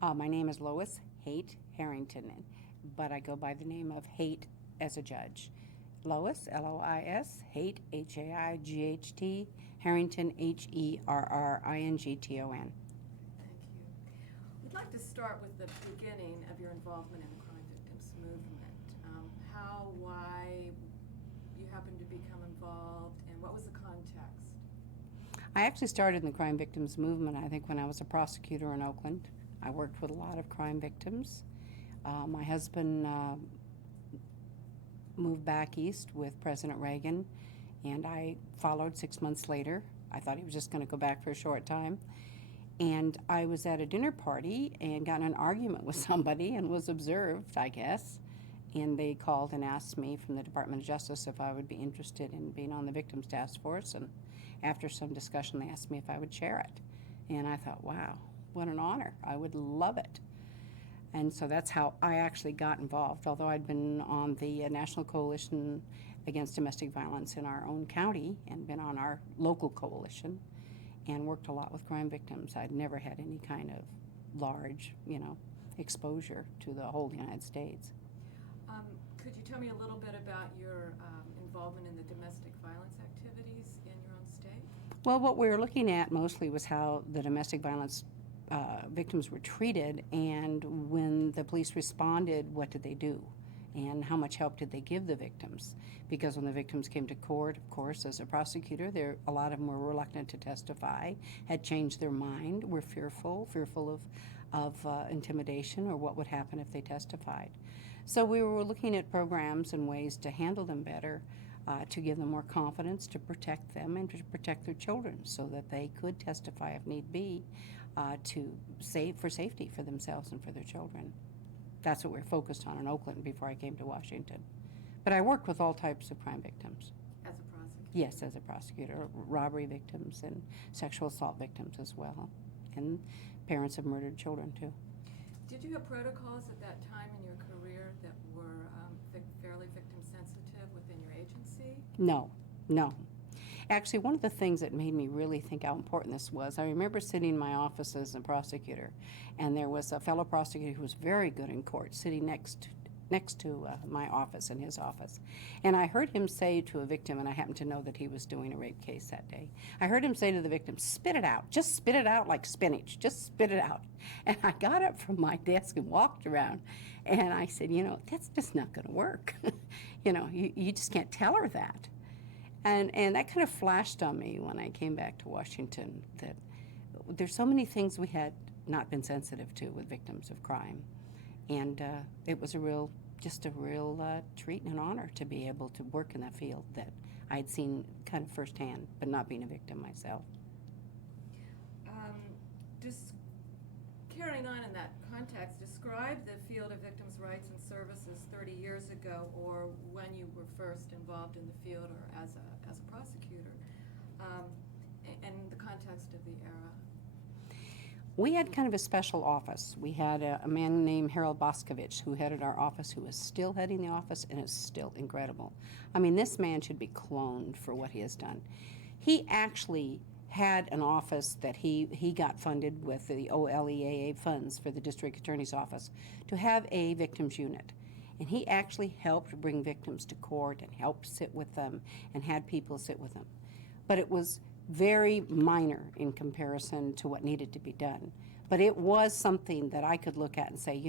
My name is Lois Haight Harrington, but I go by the name of Haight as a judge. Lois, L-O-I-S, Haight, H-A-I-G-H-T, Harrington, H-E-R-R-I-N-G-T-O-N. Thank you. We'd like to start with the beginning of your involvement in the crime victims movement. How, why you happened to become involved, and what was the context? I actually started in the crime victims movement, I think, when I was a prosecutor in Oakland. I worked with a lot of crime victims. My husband moved back east with President Reagan, and I followed 6 months later. I thought he was just going to go back for a short time. And I was at a dinner party and got in an argument with somebody and was observed, I guess. And they called and asked me from the Department of Justice if I would be interested in being on the Victims Task Force. And after some discussion, they asked me if I would chair it. And I thought, wow, what an honor. I would love it. And so that's how I actually got involved. Although I'd been on the National Coalition Against Domestic Violence in our own county and been on our local coalition and worked a lot with crime victims, I'd never had any kind of large, exposure to the whole United States. Could you tell me a little bit about your involvement in the domestic violence activities in your own state? Well, what we were looking at mostly was how the domestic violence victims were treated, and when the police responded, what did they do? And how much help did they give the victims? Because when the victims came to court, of course, as a prosecutor, a lot of them were reluctant to testify, had changed their mind, were fearful of intimidation or what would happen if they testified. So we were looking at programs and ways to handle them better, to give them more confidence, to protect them, and to protect their children so that they could testify if need be, for safety for themselves and for their children. That's what we're focused on in Oakland before I came to Washington. But I worked with all types of crime victims. As a prosecutor? Yes, as a prosecutor. Robbery victims and sexual assault victims as well. And parents of murdered children, too. Did you have protocols at that time in your career that were fairly victim sensitive within your agency? No. Actually, one of the things that made me really think how important this was, I remember sitting in my office as a prosecutor, and there was a fellow prosecutor who was very good in court sitting next to my office, in his office. And I heard him say to a victim, and I happened to know that he was doing a rape case that day, I heard him say to the victim, spit it out. Just spit it out like spinach. Just spit it out. And I got up from my desk and walked around, and I said, that's just not going to work. You just can't tell her that. And that kind of flashed on me when I came back to Washington, that there's so many things we had not been sensitive to with victims of crime. And it was a real treat and an honor to be able to work in that field that I'd seen kind of firsthand, but not being a victim myself. Just carrying on in that context, describe the field of victims' rights and services 30 years ago, or when you were first involved in the field or as a prosecutor, and the context of the era. We had kind of a special office. We had a man named Harold Boscovich who headed our office, who is still heading the office and is still incredible. I mean, this man should be cloned for what he has done. He actually had an office that he got funded with the OLEAA funds for the district attorney's office to have a victims unit. And he actually helped bring victims to court and helped sit with them and had people sit with them. But it was very minor in comparison to what needed to be done. But it was something that I could look at and say,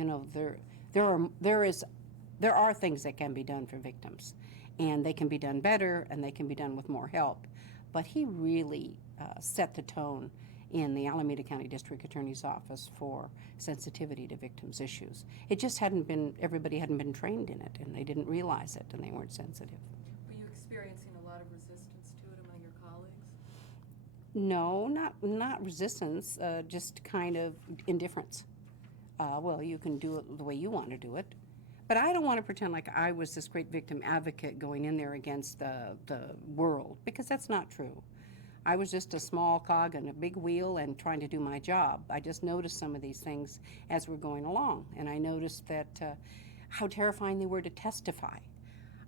there are things that can be done for victims, and they can be done better, and they can be done with more help. But he really set the tone in the Alameda County District Attorney's Office for sensitivity to victims' issues. It just everybody hadn't been trained in it, and they didn't realize it, and they weren't sensitive. Were you experiencing a lot of resistance to it among your colleagues? No, not resistance, just kind of indifference. Well, you can do it the way you want to do it. But I don't want to pretend like I was this great victim advocate going in there against the world, because that's not true. I was just a small cog in a big wheel and trying to do my job. I just noticed some of these things as we're going along, and I noticed that how terrifying they were to testify.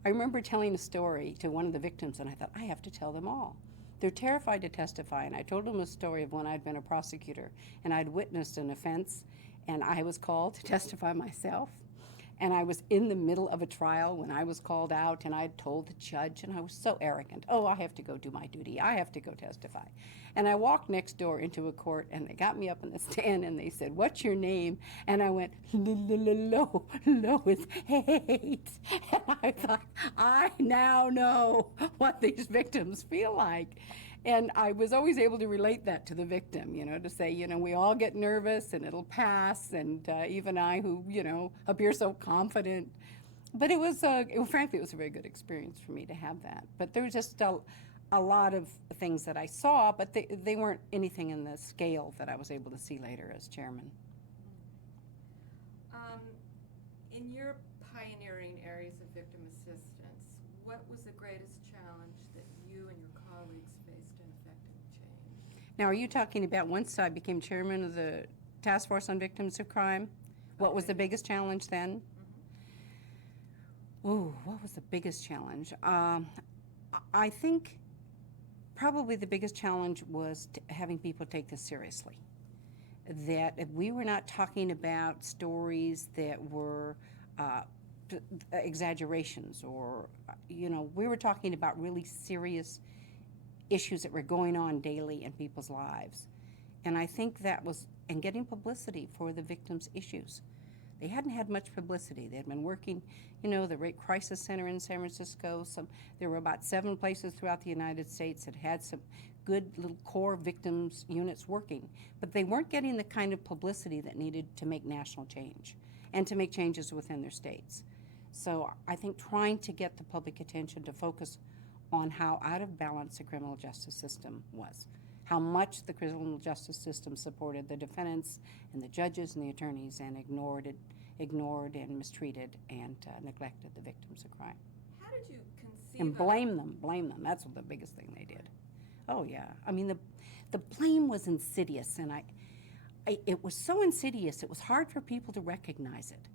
I remember telling a story to one of the victims, and I thought, I have to tell them all. They're terrified to testify, and I told them a story of when I'd been a prosecutor, and I'd witnessed an offense, and I was called to testify myself. And I was in the middle of a trial when I was called out, and I had told the judge, and I was so arrogant. Oh, I have to go do my duty. I have to go testify. And I walked next door into a court, and they got me up in the stand, and they said, "What's your name?" And I went, Lois Haight. And I thought, I now know what these victims feel like. And I was always able to relate that to the victim, to say, we all get nervous and it'll pass, and even I who, appear so confident. But frankly, it was a very good experience for me to have that. But there was just a lot of things that I saw, but they weren't anything in the scale that I was able to see later as chairman. In your pioneering areas of victim assistance, what was the greatest challenge that you and your colleagues faced in effecting change? Now, are you talking about once I became chairman of the Task Force on Victims of Crime? What was the biggest challenge then? Ooh, what was the biggest challenge? I think probably the biggest challenge was having people take this seriously. That if we were not talking about stories that were exaggerations, or, we were talking about really serious issues that were going on daily in people's lives. And I think that was, and getting publicity for the victims' issues. They hadn't had much publicity. They had been working, the Rape Crisis Center in San Francisco. There were about 7 places throughout the United States that had some good little core victims units working. But they weren't getting the kind of publicity that needed to make national change and to make changes within their states. So I think trying to get the public attention to focus on how out of balance the criminal justice system was, how much the criminal justice system supported the defendants and the judges and the attorneys and ignored and mistreated and neglected the victims of crime. How did you conceive And blame them. That's what the biggest thing they did. Oh yeah, I mean the blame was insidious, and it was so insidious it was hard for people to recognize it.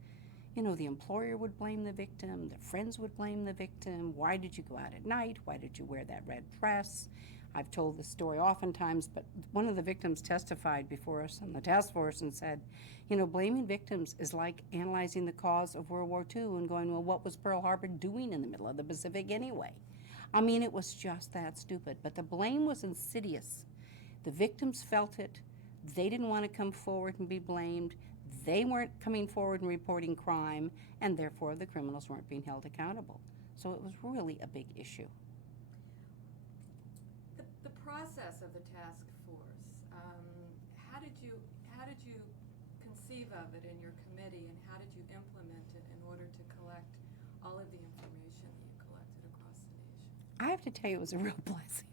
The employer would blame the victim, the friends would blame the victim. Why did you go out at night? Why did you wear that red dress? I've told this story oftentimes, but one of the victims testified before us on the task force and said, blaming victims is like analyzing the cause of World War II and going, well, what was Pearl Harbor doing in the middle of the Pacific anyway? I mean, it was just that stupid. But the blame was insidious. The victims felt it. They didn't want to come forward and be blamed. They weren't coming forward and reporting crime, and therefore the criminals weren't being held accountable. So it was really a big issue. The process of the task force, how did you conceive of it in your committee, and how did you implement it in order to collect all of the information that you collected across the nation? I have to tell you, it was a real blessing.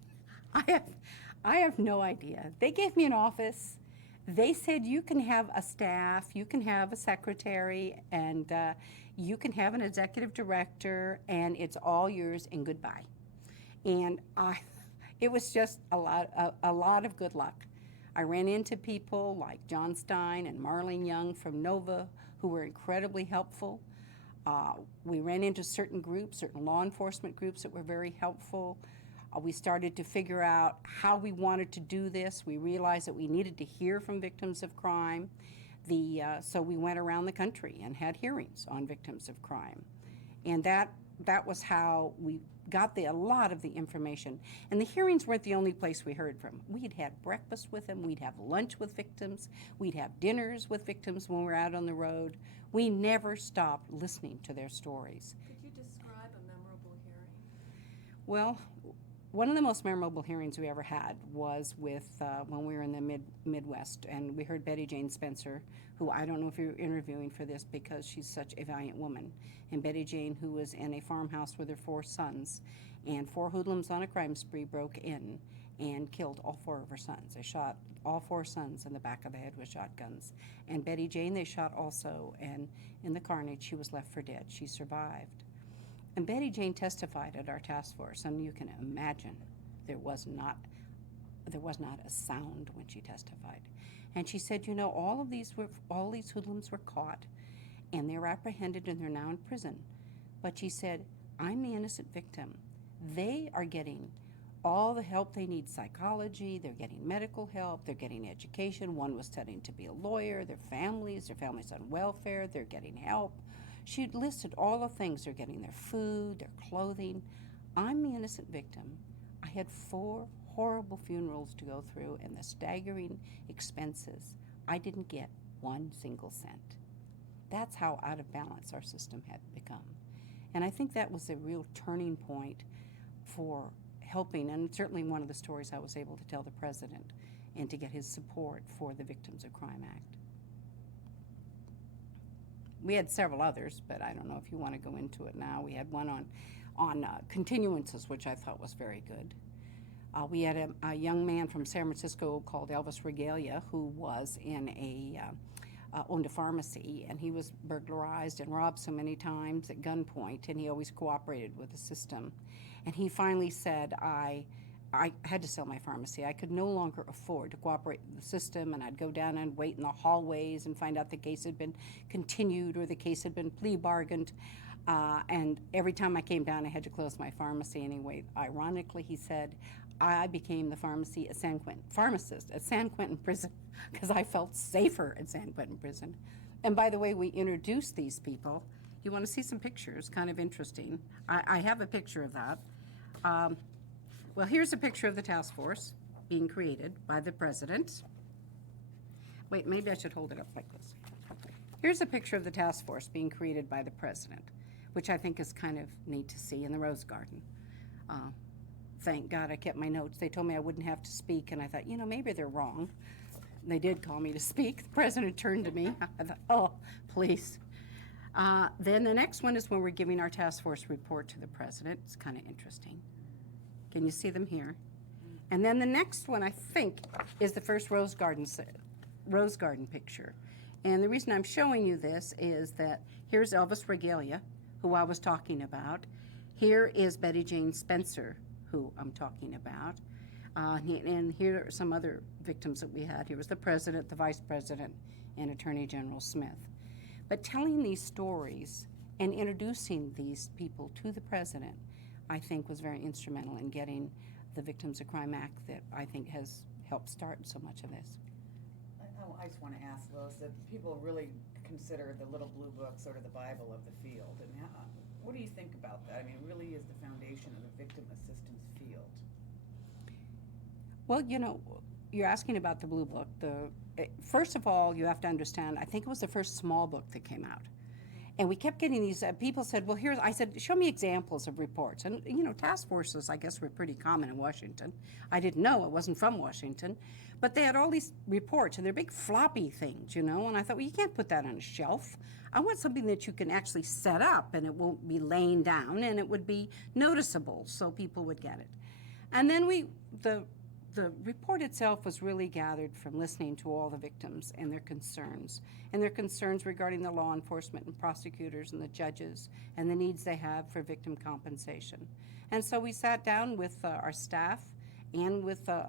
I have no idea. They gave me an office. They said, you can have a staff, you can have a secretary, and you can have an executive director, and it's all yours, and goodbye. And it was just a lot of good luck. I ran into people like John Stein and Marlene Young from NOVA, who were incredibly helpful. We ran into certain groups, certain law enforcement groups that were very helpful. We started to figure out how we wanted to do this. We realized that we needed to hear from victims of crime. So we went around the country and had hearings on victims of crime. And that was how we got a lot of the information. And the hearings weren't the only place we heard from. We'd had breakfast with them. We'd have lunch with victims. We'd have dinners with victims when we were out on the road. We never stopped listening to their stories. Could you describe a memorable hearing? Well, one of the most memorable hearings we ever had was with when we were in the Midwest, and we heard Betty Jane Spencer, who I don't know if you're interviewing for this because she's such a valiant woman. And Betty Jane, who was in a farmhouse with her 4 sons, and 4 hoodlums on a crime spree broke in and killed all 4 of her sons. They shot all 4 sons in the back of the head with shotguns. And Betty Jane they shot also, and in the carnage she was left for dead. She survived. And Betty Jane testified at our task force, and you can imagine there was not a sound when she testified. And she said, all these hoodlums were caught, and they were apprehended, and they're now in prison. But she said, I'm the innocent victim. They are getting all the help they need, psychology, they're getting medical help, they're getting education. One was studying to be a lawyer, their families on welfare, they're getting help. She listed all the things. They're getting their food, their clothing. I'm the innocent victim. I had 4 horrible funerals to go through and the staggering expenses. I didn't get 1 single cent. That's how out of balance our system had become. And I think that was a real turning point for helping, and certainly one of the stories I was able to tell the president and to get his support for the Victims of Crime Act. We had several others, but I don't know if you want to go into it now. We had one on continuances, which I thought was very good. We had a young man from San Francisco called Elvis Regalia who was owned a pharmacy, and he was burglarized and robbed so many times at gunpoint, and he always cooperated with the system. And he finally said, I had to sell my pharmacy. I could no longer afford to cooperate with the system, and I'd go down and wait in the hallways and find out the case had been continued or the case had been plea bargained. And every time I came down, I had to close my pharmacy anyway. Ironically, he said, I became the pharmacist at San Quentin Prison because I felt safer at San Quentin Prison. And by the way, we introduced these people. You want to see some pictures? Kind of interesting. I have a picture of that. Well, here's a picture of the task force being created by the president. Wait, maybe I should hold it up like this. Here's a picture of the task force being created by the president, which I think is kind of neat to see in the Rose Garden. Thank God I kept my notes. They told me I wouldn't have to speak, and I thought, maybe they're wrong. They did call me to speak. The president turned to me. I thought, oh, please. Then the next one is when we're giving our task force report to the president. It's kind of interesting. Can you see them here? And then the next one, I think, is the first Rose Garden picture. And the reason I'm showing you this is that here's Elvis Regalia, who I was talking about. Here is Betty Jane Spencer, who I'm talking about. And here are some other victims that we had. Here was the president, the vice president, and Attorney General Smith. But telling these stories and introducing these people to the president, I think, was very instrumental in getting the Victims of Crime Act that I think has helped start so much of this. I just want to ask, Lois, that people really consider the Little Blue Book sort of the Bible of the field. And what do you think about that? I mean, it really is the foundation of the victim assistance field. Well, you're asking about the Blue Book. First of all, you have to understand, I think it was the first small book that came out. And we kept getting these, people said, well, I said, show me examples of reports. And, task forces, I guess, were pretty common in Washington. I didn't know, it wasn't from Washington. But they had all these reports, and they're big floppy things, and I thought, well, you can't put that on a shelf. I want something that you can actually set up, and it won't be laying down, and it would be noticeable so people would get it. And then the report itself was really gathered from listening to all the victims and their concerns regarding the law enforcement and prosecutors and the judges and the needs they have for victim compensation. And so we sat down with our staff and with the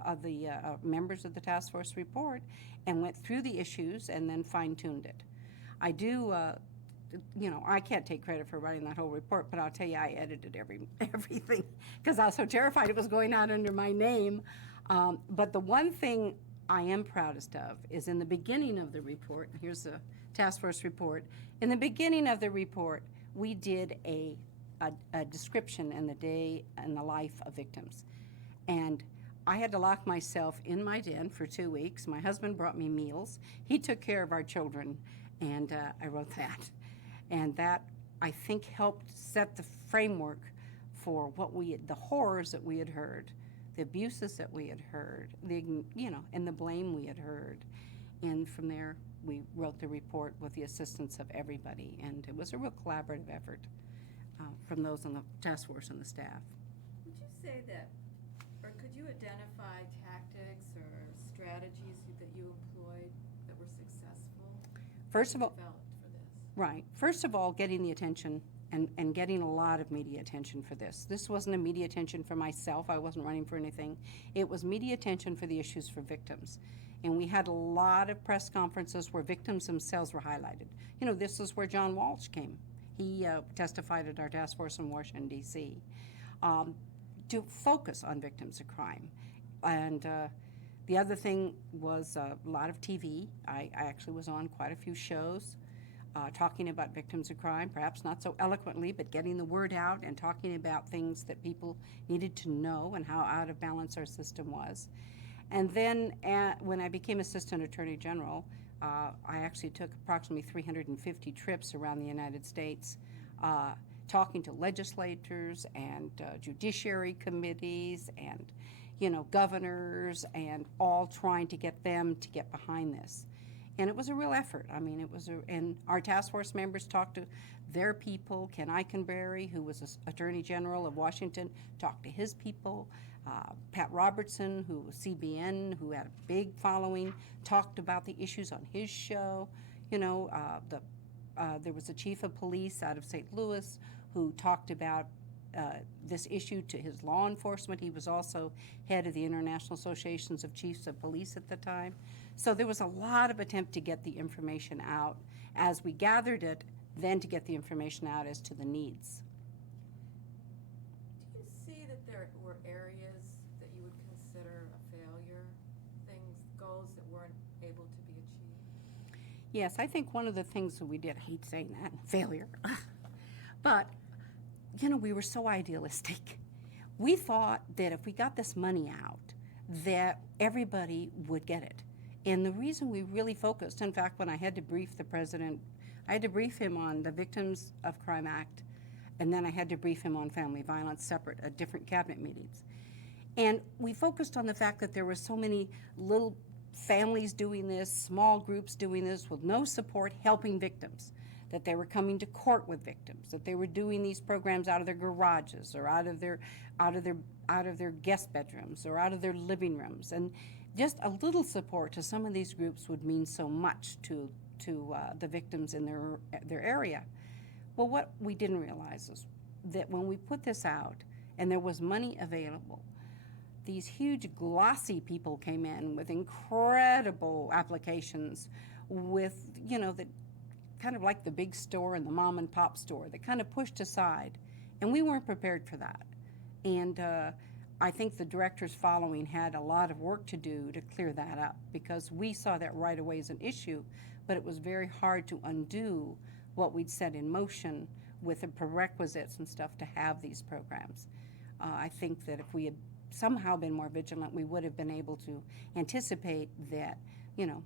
members of the task force report and went through the issues and then fine-tuned it. I do, I can't take credit for writing that whole report, but I'll tell you I edited everything because I was so terrified it was going out under my name. But the one thing I am proudest of is in the beginning of the report, here's the task force report, in the beginning of the report, we did a description in the day and the life of victims. And I had to lock myself in my den for 2 weeks. My husband brought me meals. He took care of our children, and I wrote that. And that, I think, helped set the framework for the horrors that we had heard, the abuses that we had heard, and the blame we had heard. And from there, we wrote the report with the assistance of everybody, and it was a real collaborative effort from those on the task force and the staff. Would you say that, or could you identify tactics or strategies that you employed that were successful? First of all, developed for this? Right. First of all, getting the attention and getting a lot of media attention for this. This wasn't a media attention for myself. I wasn't running for anything. It was media attention for the issues for victims. And we had a lot of press conferences where victims themselves were highlighted. This is where John Walsh came. He testified at our task force in Washington, D.C. to focus on victims of crime. And the other thing was a lot of TV. I actually was on quite a few shows talking about victims of crime, perhaps not so eloquently, but getting the word out and talking about things that people needed to know and how out of balance our system was. And then when I became Assistant Attorney General, I actually took approximately 350 trips around the United States, talking to legislators and judiciary committees and, governors, and all trying to get them to get behind this. And it was a real effort. I mean, and our task force members talked to their people. Ken Eikenberry, who was Attorney General of Washington, talked to his people. Pat Robertson, who was CBN, who had a big following, talked about the issues on his show. There was a chief of police out of St. Louis who talked about this issue to his law enforcement. He was also head of the International Associations of Chiefs of Police at the time. So there was a lot of attempt to get the information out as we gathered it, then to get the information out as to the needs. Do you see that there were areas that you would consider a failure, goals that weren't able to be achieved? Yes, I think one of the things that we did, I hate saying that, failure, but we were so idealistic. We thought that if we got this money out, that everybody would get it. And the reason we really focused, in fact, when I had to brief the president, I had to brief him on the Victims of Crime Act, and then I had to brief him on family violence separate at different cabinet meetings. And we focused on the fact that there were so many little families doing this, small groups doing this with no support helping victims, that they were coming to court with victims, that they were doing these programs out of their garages or out of their guest bedrooms or out of their living rooms. And just a little support to some of these groups would mean so much to the victims in their area. Well, what we didn't realize is that when we put this out and there was money available, these huge glossy people came in with incredible applications with, that kind of like the big store and the mom and pop store that kind of pushed aside. And we weren't prepared for that. And I think the directors following had a lot of work to do to clear that up, because we saw that right away as an issue, but it was very hard to undo what we'd set in motion with the prerequisites and stuff to have these programs. I think that if we had somehow been more vigilant, we would have been able to anticipate that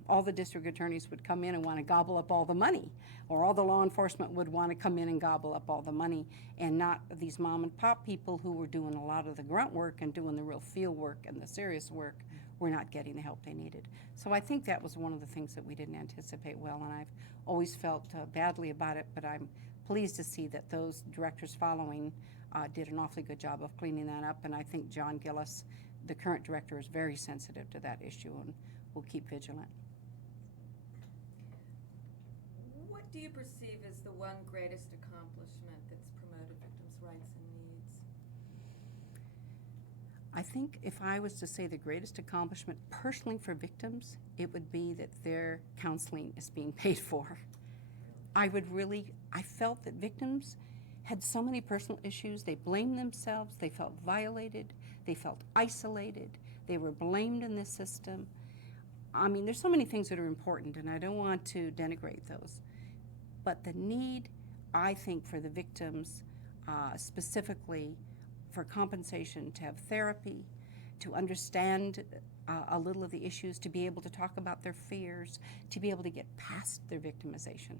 all the district attorneys would come in and want to gobble up all the money, or all the law enforcement would want to come in and gobble up all the money, and not these mom and pop people who were doing a lot of the grunt work and doing the real field work and the serious work were not getting the help they needed. So I think that was one of the things that we didn't anticipate well, and I've always felt badly about it, but I'm pleased to see that those directors following did an awfully good job of cleaning that up, and I think John Gillis, the current director, is very sensitive to that issue, and we'll keep vigilant. What do you perceive as the one greatest accomplishment that's promoted victims' rights and needs? I think if I was to say the greatest accomplishment personally for victims, it would be that their counseling is being paid for. I felt that victims had so many personal issues. They blamed themselves, they felt violated, they felt isolated, they were blamed in this system. I mean, there's so many things that are important, and I don't want to denigrate those. But the need, I think, for the victims, specifically for compensation, to have therapy, to understand a little of the issues, to be able to talk about their fears, to be able to get past their victimization.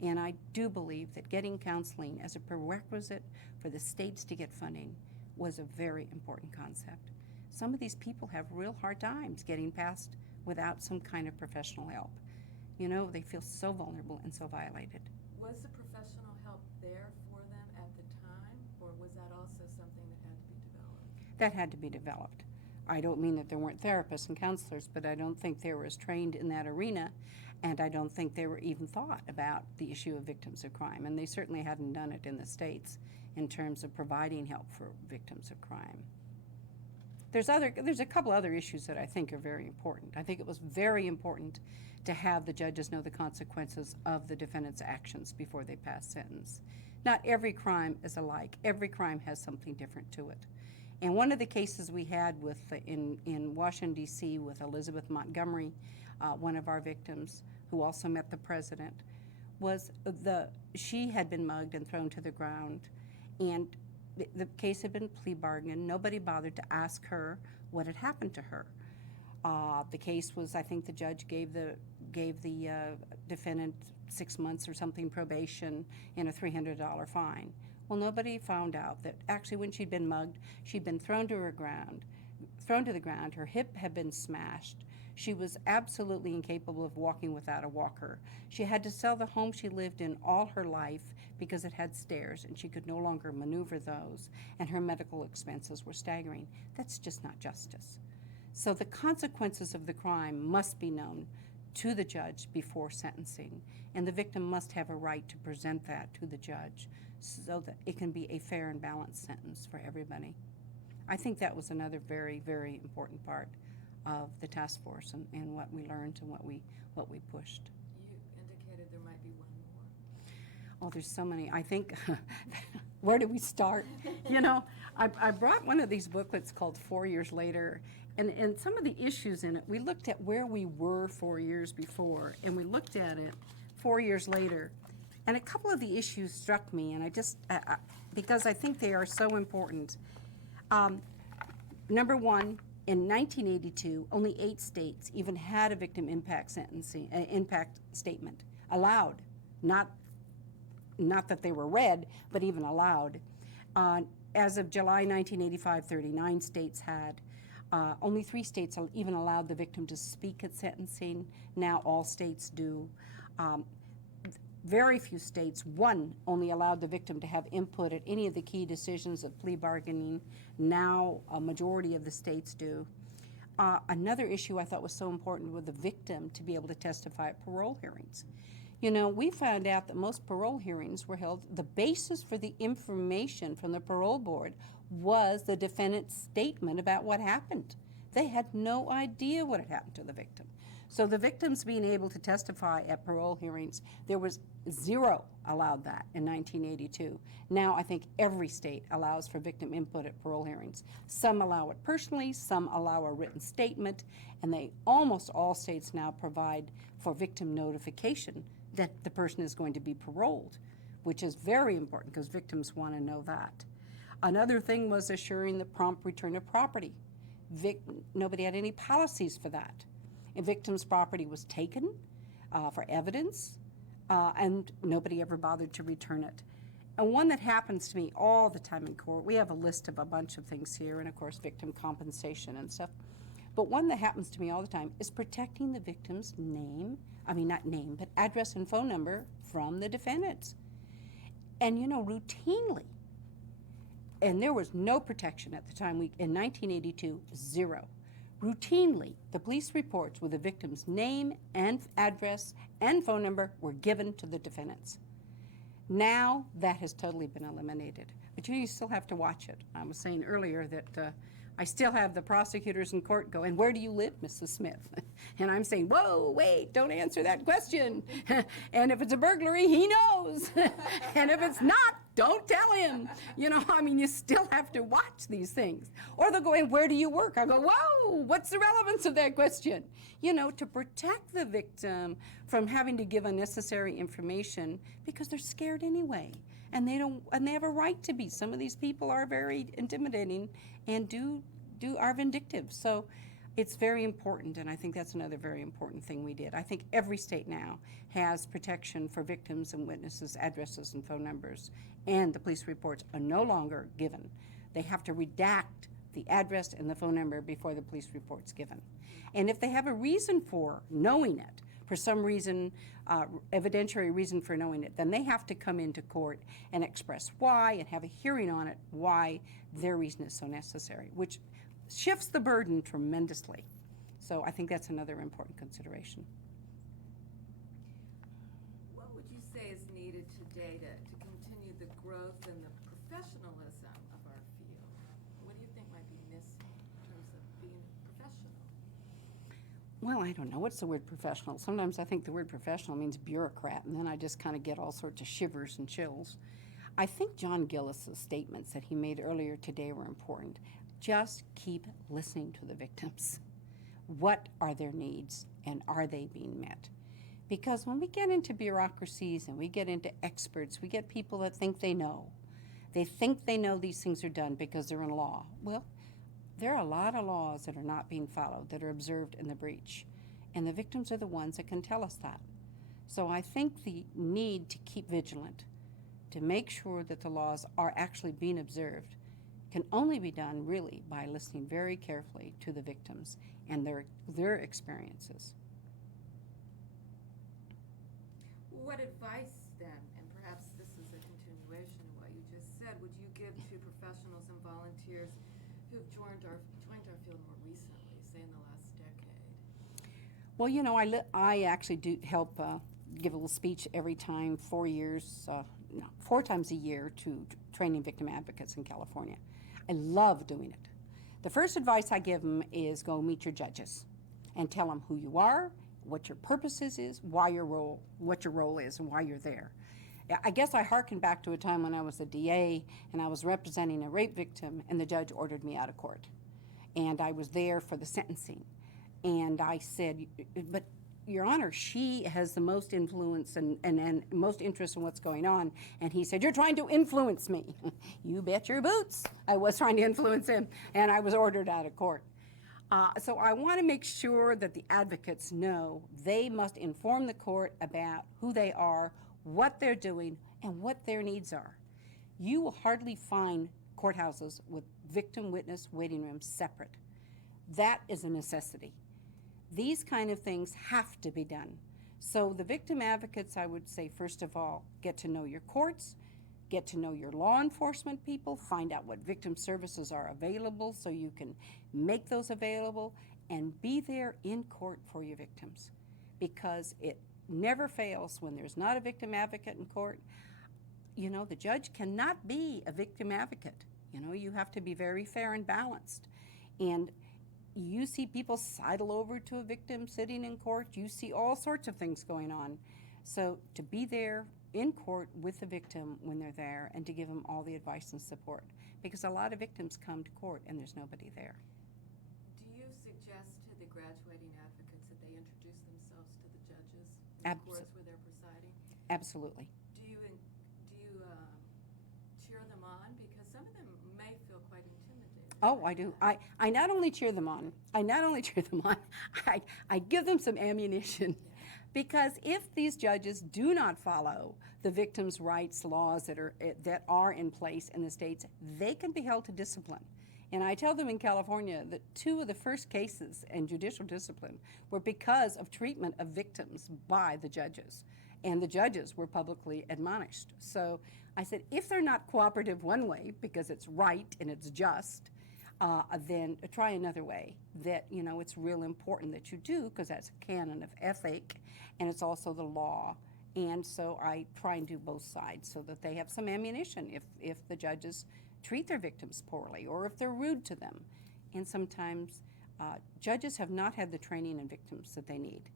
And I do believe that getting counseling as a prerequisite for the states to get funding was a very important concept. Some of these people have real hard times getting past without some kind of professional help. They feel so vulnerable and so violated. Was the professional help there for them at the time, or was that also something that had to be developed? That had to be developed. I don't mean that there weren't therapists and counselors, but I don't think they were as trained in that arena, and I don't think they were even thought about the issue of victims of crime, and they certainly hadn't done it in the States in terms of providing help for victims of crime. There's a couple other issues that I think are very important. I think it was very important to have the judges know the consequences of the defendant's actions before they pass sentence. Not every crime is alike. Every crime has something different to it. And one of the cases we had with in Washington, D.C. with Elizabeth Montgomery, one of our victims, who also met the president, was she had been mugged and thrown to the ground, and the case had been plea bargained. Nobody bothered to ask her what had happened to her. The case was, I think the judge gave the defendant 6 months or something probation and a $300 fine. Well, nobody found out that actually when she'd been mugged, she'd been thrown to the ground, her hip had been smashed. She was absolutely incapable of walking without a walker. She had to sell the home she lived in all her life because it had stairs and she could no longer maneuver those, and her medical expenses were staggering. That's just not justice. So the consequences of the crime must be known to the judge before sentencing, and the victim must have a right to present that to the judge so that it can be a fair and balanced sentence for everybody. I think that was another very, very important part of the task force and what we learned and what we pushed. You indicated there might be one more. Oh, there's so many. I think, where do we start? You know, I brought one of these booklets called 4 Years Later, and some of the issues in it, we looked at where we were 4 years before, and we looked at it 4 years later. And a couple of the issues struck me, and I just, because I think they are so important. Number one, in 1982, only 8 states even had a victim impact impact statement allowed, not that they were read, but even allowed. As of July 1985, 39 states had. Only 3 states even allowed the victim to speak at sentencing. Now all states do. Very few states, 1 only allowed the victim to have input at any of the key decisions of plea bargaining. Now a majority of the states do. Another issue I thought was so important was the victim to be able to testify at parole hearings. You know, we found out that most parole hearings were held, the basis for the information from the parole board was the defendant's statement about what happened. They had no idea what had happened to the victim. So the victims being able to testify at parole hearings, there was 0 allowed that in 1982. Now I think every state allows for victim input at parole hearings. Some allow it personally, some allow a written statement, and almost all states now provide for victim notification that the person is going to be paroled, which is very important because victims want to know that. Another thing was assuring the prompt return of property. Nobody had any policies for that. A victim's property was taken for evidence, and nobody ever bothered to return it. And one that happens to me all the time in court, we have a list of a bunch of things here, and of course victim compensation and stuff, but one that happens to me all the time is protecting the victim's but address and phone number from the defendants. And you know, routinely, and there was no protection at the time, in 1982, 0. Routinely, the police reports with the victim's name and address and phone number were given to the defendants. Now that has totally been eliminated, but you still have to watch it. I was saying earlier that I still have the prosecutors in court going, "Where do you live, Mrs. Smith?" And I'm saying, "Whoa, wait, don't answer that question." And if it's a burglary, he knows. And if it's not, don't tell him. You know, I mean, you still have to watch these things. Or they'll go, "And where do you work?" I go, "Whoa, what's the relevance of that question?" You know, to protect the victim from having to give unnecessary information because they're scared anyway. And they have a right to be. Some of these people are very intimidating and are vindictive. So it's very important, and I think that's another very important thing we did. I think every state now has protection for victims and witnesses' addresses and phone numbers, and the police reports are no longer given. They have to redact the address and the phone number before the police report's given. And if they have a reason for knowing it, for some reason, evidentiary reason for knowing it, then they have to come into court and express why and have a hearing on it, why their reason is so necessary, which shifts the burden tremendously. So I think that's another important consideration. What would you say is needed today to continue the growth and the professionalism of our field? What do you think might be missing in terms of being professional? Well, I don't know. What's the word professional? Sometimes I think the word professional means bureaucrat, and then I just kind of get all sorts of shivers and chills. I think John Gillis's statements that he made earlier today were important. just keep listening to the victims. What are their needs and are they being met? Because when we get into bureaucracies and we get into experts, we get people that think they know. They think they know these things are done because they're in law. Well, there are a lot of laws that are not being followed, that are observed in the breach. And the victims are the ones that can tell us that. So I think the need to keep vigilant, to make sure that the laws are actually being observed, can only be done really by listening very carefully to the victims and their experiences. What advice then, and perhaps this is a continuation of what you just said, would you give to professionals and volunteers who've joined our field more recently, say in the last decade? Well, you know, I actually do help give a little speech every time, 4 times a year to training victim advocates in California. I love doing it. The first advice I give them is go meet your judges and tell them who you are, what your purposes is, what your role is, and why you're there. I guess I hearken back to a time when I was a DA and I was representing a rape victim and the judge ordered me out of court. And I was there for the sentencing. And I said, but Your Honor, she has the most influence and most interest in what's going on. And he said, you're trying to influence me. You bet your boots. I was trying to influence him, and I was ordered out of court. So I want to make sure that the advocates know they must inform the court about who they are, what they're doing, and what their needs are. You will hardly find courthouses with victim witness waiting rooms separate. That is a necessity. These kind of things have to be done. So the victim advocates, I would say, first of all, get to know your courts, get to know your law enforcement people, find out what victim services are available so you can make those available, and be there in court for your victims. Because it never fails when there's not a victim advocate in court. You know, the judge cannot be a victim advocate. You know, you have to be very fair and balanced. And you see people sidle over to a victim sitting in court. You see all sorts of things going on. So to be there in court with the victim when they're there and to give them all the advice and support. Because a lot of victims come to court and there's nobody there. Do you suggest to the graduating advocates that they introduce themselves to the judges in the courts where they're presiding? Absolutely. Do you cheer them on? Because some of them may feel quite intimidated. Oh, I do. I not only cheer them on, I give them some ammunition. Because if these judges do not follow the victims' rights laws that are in place in the states, they can be held to discipline. And I tell them in California that 2 of the first cases in judicial discipline were because of treatment of victims by the judges. And the judges were publicly admonished. So I said, if they're not cooperative one way because it's right and it's just, then try another way. That, you know, it's real important that you do, because that's a canon of ethic, and it's also the law. And so I try and do both sides so that they have some ammunition if the judges treat their victims poorly or if they're rude to them. And sometimes judges have not had the training in victims that they need.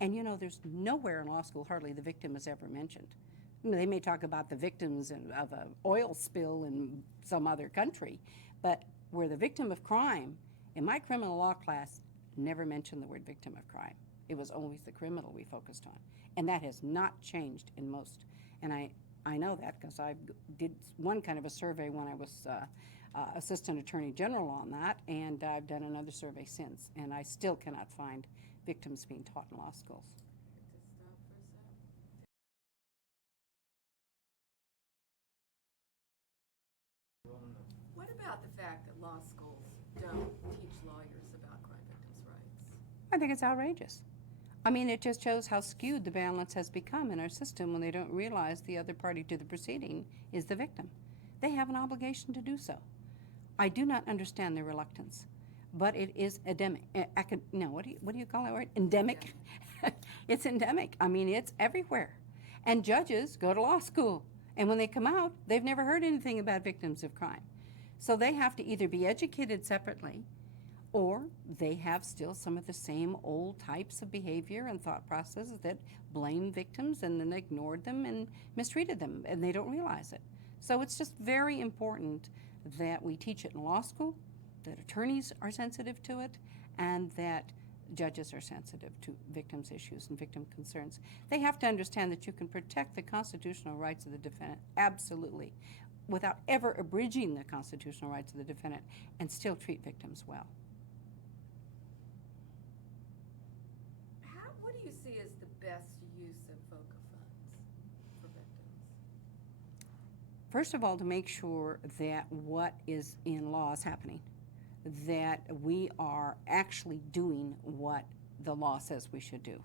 And you know, there's nowhere in law school hardly the victim is ever mentioned. I mean, they may talk about the victims of an oil spill in some other country, but where the victim of crime, in my criminal law class, never mentioned the word victim of crime. It was always the criminal we focused on. And that has not changed in most. And I know that because I did one kind of a survey when I was Assistant Attorney General on that, and I've done another survey since, and I still cannot find victims being taught in law schools. What about the fact that law schools don't teach lawyers about crime victims' rights? I think it's outrageous. I mean, it just shows how skewed the balance has become in our system when they don't realize the other party to the proceeding is the victim. They have an obligation to do so. I do not understand their reluctance, but it is endemic. What do you call that word? Endemic? It's endemic. I mean, it's everywhere. And judges go to law school, and when they come out, they've never heard anything about victims of crime. So they have to either be educated separately, or they have still some of the same old types of behavior and thought processes that blame victims and then ignored them and mistreated them, and they don't realize it. So it's just very important that we teach it in law school, that attorneys are sensitive to it, and that judges are sensitive to victims' issues and victim concerns. They have to understand that you can protect the constitutional rights of the defendant, absolutely, without ever abridging the constitutional rights of the defendant, and still treat victims well. What do you see as the best use of VOCA funds for victims? First of all, to make sure that what is in law is happening, that we are actually doing what the law says we should do.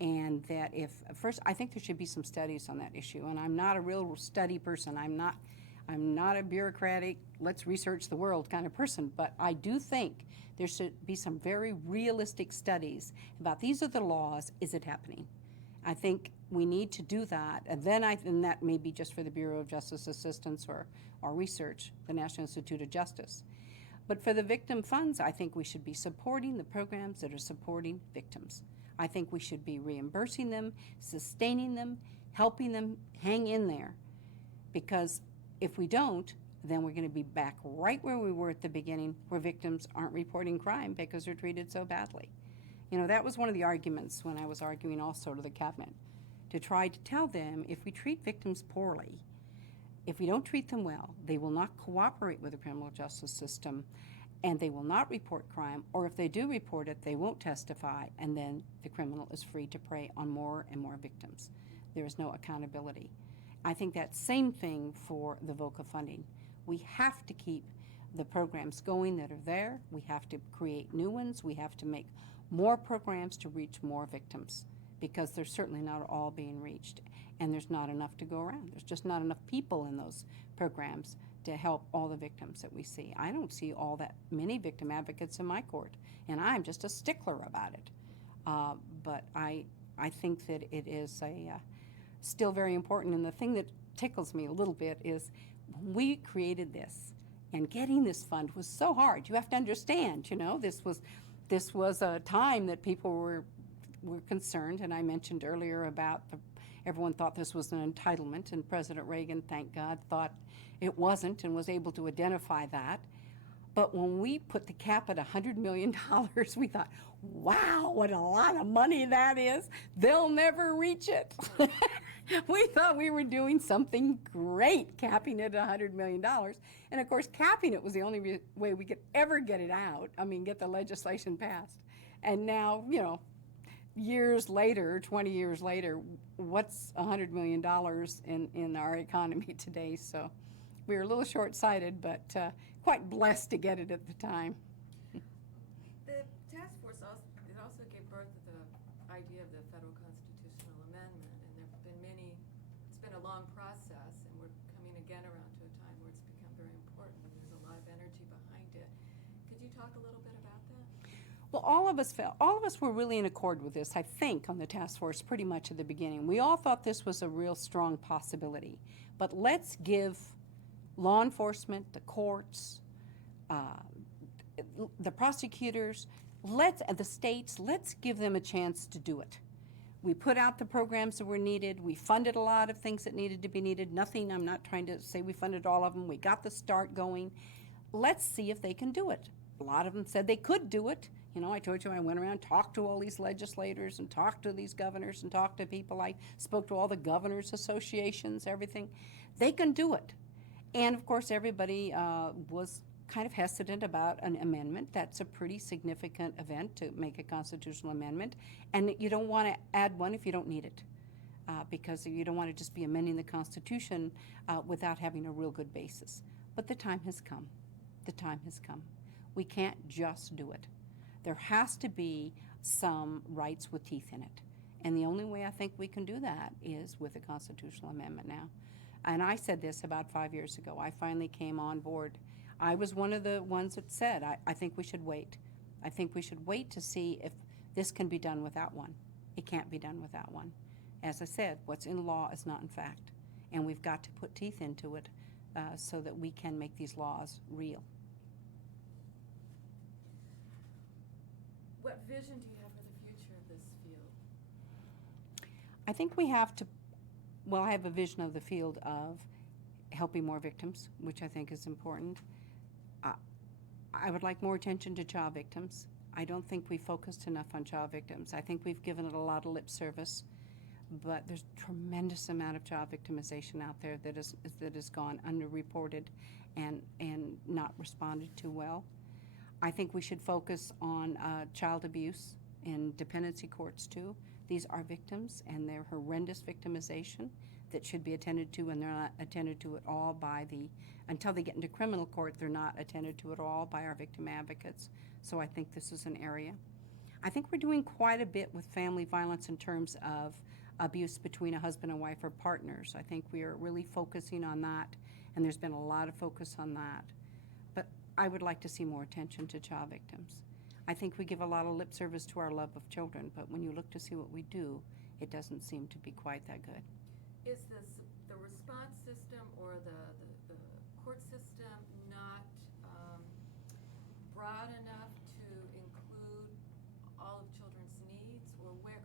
And that first, I think there should be some studies on that issue. And I'm not a real study person. I'm not a bureaucratic, let's research the world kind of person. But I do think there should be some very realistic studies about these are the laws, is it happening? I think we need to do that. And that may be just for the Bureau of Justice Assistance or research, the National Institute of Justice. But for the victim funds, I think we should be supporting the programs that are supporting victims. I think we should be reimbursing them, sustaining them, helping them hang in there. Because if we don't, then we're going to be back right where we were at the beginning, where victims aren't reporting crime because they're treated so badly. You know, that was one of the arguments when I was arguing also to the cabinet, to try to tell them if we treat victims poorly, if we don't treat them well, they will not cooperate with the criminal justice system, and they will not report crime, or if they do report it, they won't testify, and then the criminal is free to prey on more and more victims. There is no accountability. I think that same thing for the VOCA funding. We have to keep the programs going that are there. We have to create new ones. We have to make more programs to reach more victims, because they're certainly not all being reached, and there's not enough to go around. There's just not enough people in those programs to help all the victims that we see. I don't see all that many victim advocates in my court, and I'm just a stickler about it. But I think that it is still very important, and the thing that tickles me a little bit is when we created this, and getting this fund was so hard. You have to understand, you know, this was a time that people were concerned, and I mentioned earlier about everyone thought this was an entitlement, and President Reagan, thank God, thought it wasn't and was able to identify that. But when we put the cap at $100 million, we thought, wow, what a lot of money that is. They'll never reach it. We thought we were doing something great, capping it at $100 million. And of course, capping it was the only way we could ever get it out, get the legislation passed. And now, you know, years later, 20 years later, what's $100 million in our economy today? So we were a little short-sighted, but quite blessed to get it at the time. The task force also gave birth to the idea of the federal constitutional amendment, and there have been many. It's been a long process, and we're coming again around to a time where it's become very important, and there's a lot of energy behind it. Could you talk a little bit about that? Well, all of us were really in accord with this, I think, on the task force pretty much at the beginning. We all thought this was a real strong possibility. But let's give law enforcement, the courts, the prosecutors, the states, let's give them a chance to do it. We put out the programs that were needed. We funded a lot of things that needed to be needed. Nothing, I'm not trying to say we funded all of them. We got the start going. Let's see if they can do it. A lot of them said they could do it. You know, I told you I went around, talked to all these legislators and talked to these governors and talked to people. I spoke to all the governors' associations, everything. They can do it. And of course, everybody was kind of hesitant about an amendment. That's a pretty significant event to make a constitutional amendment. And you don't want to add one if you don't need it, because you don't want to just be amending the Constitution without having a real good basis. But the time has come. The time has come. We can't just do it. There has to be some rights with teeth in it. And the only way I think we can do that is with a constitutional amendment now. And I said this about 5 years ago. I finally came on board. I was one of the ones that said, I think we should wait. I think we should wait to see if this can be done without one. It can't be done without one. As I said, what's in law is not in fact. And we've got to put teeth into it so that we can make these laws real. What vision do you have for the future of this field? I think we have to, well, I have a vision of the field of helping more victims, which I think is important. I would like more attention to child victims. I don't think we focused enough on child victims. I think we've given it a lot of lip service, but there's tremendous amount of child victimization out there that is gone underreported and not responded to well. I think we should focus on child abuse in dependency courts too. These are victims, and they're horrendous victimization that should be attended to, and they're not attended to at all by until they get into criminal court, they're not attended to at all by our victim advocates. So I think this is an area. I think we're doing quite a bit with family violence in terms of abuse between a husband and wife or partners. I think we are really focusing on that, and there's been a lot of focus on that. But I would like to see more attention to child victims. I think we give a lot of lip service to our love of children, but when you look to see what we do, it doesn't seem to be quite that good. Is the response system or the court system not broad enough to include all of children's needs, or where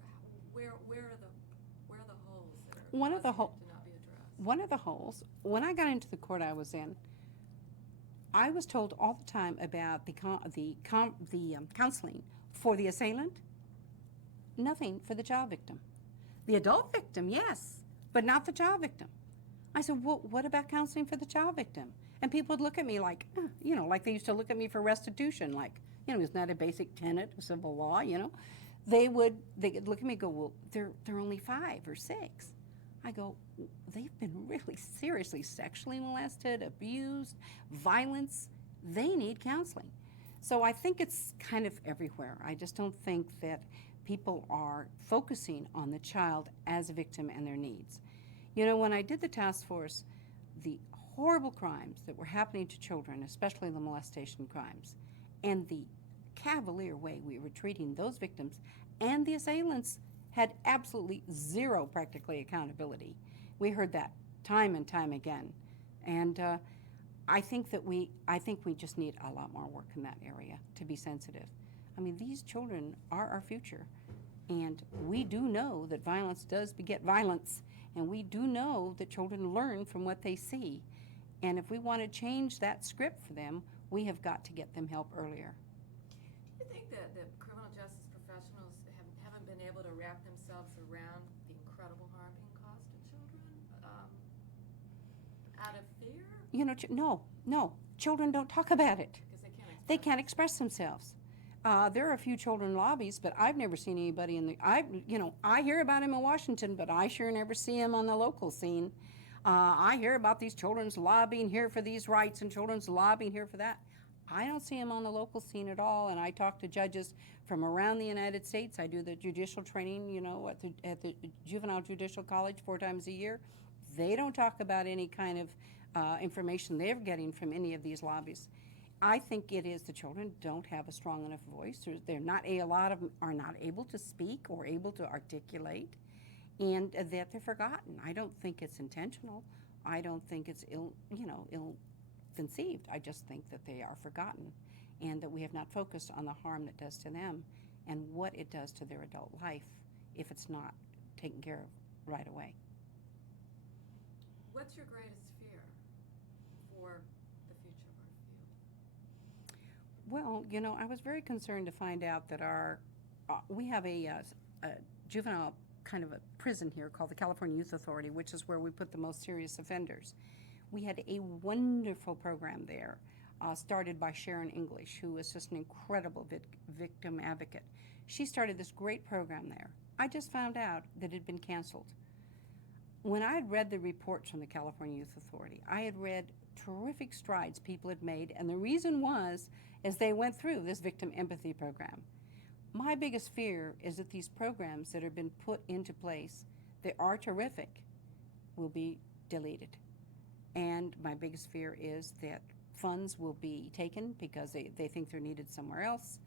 are the holes that are One of the causing it to not be addressed? One of the holes, when I got into the court I was in, I was told all the time about the counseling for the assailant, nothing for the child victim. The adult victim, yes, but not the child victim. I said, well, what about counseling for the child victim? And people would look at me like, like they used to look at me for restitution, like, isn't that a basic tenet of civil law, They'd look at me and go, well, they're only 5 or 6. I go, they've been really seriously sexually molested, abused, violence. They need counseling. So I think it's kind of everywhere. I just don't think that people are focusing on the child as a victim and their needs. When I did the task force, the horrible crimes that were happening to children, especially the molestation crimes, and the cavalier way we were treating those victims and the assailants had absolutely zero practically accountability. We heard that time and time again. And I think we just need a lot more work in that area to be sensitive. I mean, these children are our future. And we do know that violence does beget violence. And we do know that children learn from what they see. And if we want to change that script for them, we have got to get them help earlier. Do you think that criminal justice professionals haven't been able to wrap themselves around the incredible harm being caused to children out of fear? No. Children don't talk about it. Because They can't express themselves. There are a few children lobbies, but I've never seen anybody I hear about him in Washington, but I sure never see him on the local scene. I hear about these children's lobbying here for these rights and children's lobbying here for that. I don't see him on the local scene at all, and I talk to judges from around the United States. I do the judicial training, at the Juvenile Judicial College 4 times a year. They don't talk about any kind of information they're getting from any of these lobbies. I think it is the children don't have a strong enough voice. A lot of them are not able to speak or able to articulate, and that they're forgotten. I don't think it's intentional. I don't think it's ill-conceived. I just think that they are forgotten, and that we have not focused on the harm that does to them and what it does to their adult life if it's not taken care of right away. What's your greatest fear for the future of our field? Well, I was very concerned to find out that we have a juvenile kind of a prison here called the California Youth Authority, which is where we put the most serious offenders. We had a wonderful program there, started by Sharon English, who was just an incredible victim advocate. She started this great program there. I just found out that it had been canceled. When I had read the reports from the California Youth Authority, I had read terrific strides people had made, and the reason was as they went through this victim empathy program. My biggest fear is that these programs that have been put into place, they are terrific, will be deleted. And my biggest fear is that funds will be taken because they think they're needed somewhere else,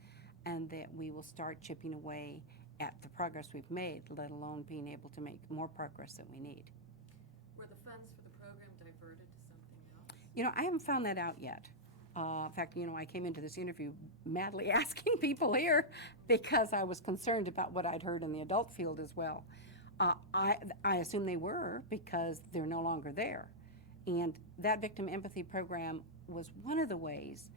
and that we will start chipping away at the progress we've made, let alone being able to make more progress that we need. Were the funds for the program diverted to something else? I haven't found that out yet. In fact, I came into this interview madly asking people here because I was concerned about what I'd heard in the adult field as well. I assume they were because they're no longer there. And that victim empathy program was one of the ways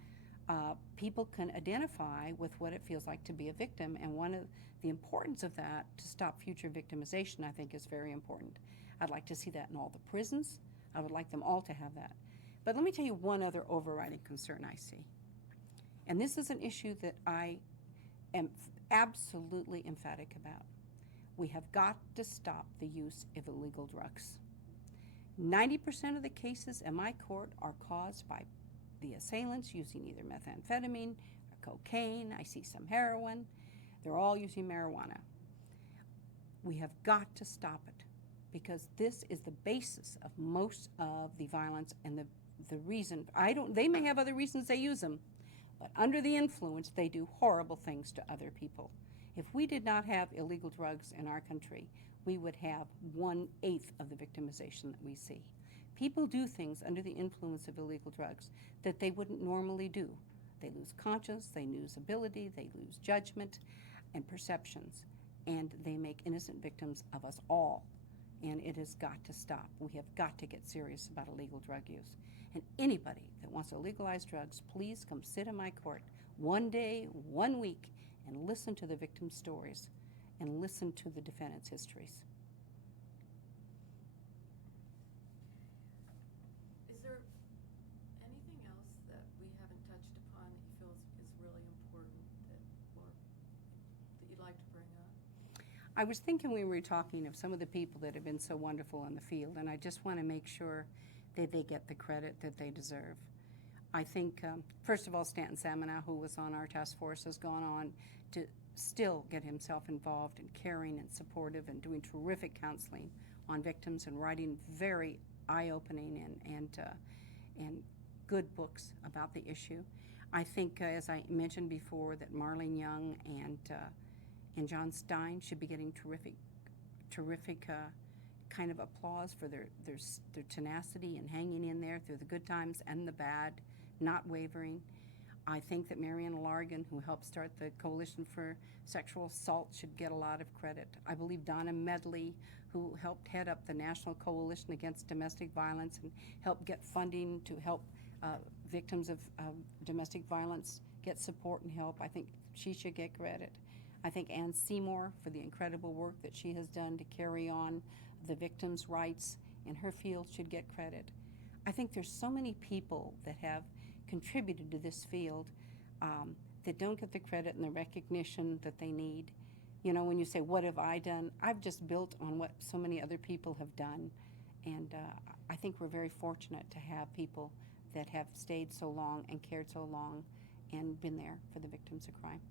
people can identify with what it feels like to be a victim, and one of the importance of that to stop future victimization, I think, is very important. I'd like to see that in all the prisons. I would like them all to have that. But let me tell you one other overriding concern I see. And this is an issue that I am absolutely emphatic about. We have got to stop the use of illegal drugs. 90% of the cases in my court are caused by the assailants using either methamphetamine or cocaine. I see some heroin. They're all using marijuana. We have got to stop it, because this is the basis of most of the violence and the reason. They may have other reasons they use them, but under the influence, they do horrible things to other people. If we did not have illegal drugs in our country, we would have 1/8 of the victimization that we see. People do things under the influence of illegal drugs that they wouldn't normally do. They lose conscience, they lose ability, they lose judgment and perceptions, and they make innocent victims of us all. And it has got to stop. We have got to get serious about illegal drug use. And anybody that wants to legalize drugs, please come sit in my court 1 day, 1 week, and listen to the victims' stories and listen to the defendants' histories. Is there anything else that we haven't touched upon that you feel is really important that you'd like to bring up? I was thinking we were talking of some of the people that have been so wonderful in the field, and I just want to make sure that they get the credit that they deserve. I think, first of all, Stanton Saminow, who was on our task force, has gone on to still get himself involved in caring and supportive and doing terrific counseling on victims and writing very eye-opening and good books about the issue. I think, as I mentioned before, that Marlene Young and John Stein should be getting terrific kind of applause for their tenacity and hanging in there through the good times and the bad, not wavering. I think that Marianne Largan, who helped start the Coalition for Sexual Assault, should get a lot of credit. I believe Donna Medley, who helped head up the National Coalition Against Domestic Violence and helped get funding to help victims of domestic violence get support and help, I think she should get credit. I think Ann Seymour, for the incredible work that she has done to carry on the victims' rights in her field, should get credit. I think there's so many people that have contributed to this field that don't get the credit and the recognition that they need. You know, when you say, what have I done? I've just built on what so many other people have done. And I think we're very fortunate to have people that have stayed so long and cared so long and been there for the victims of crime.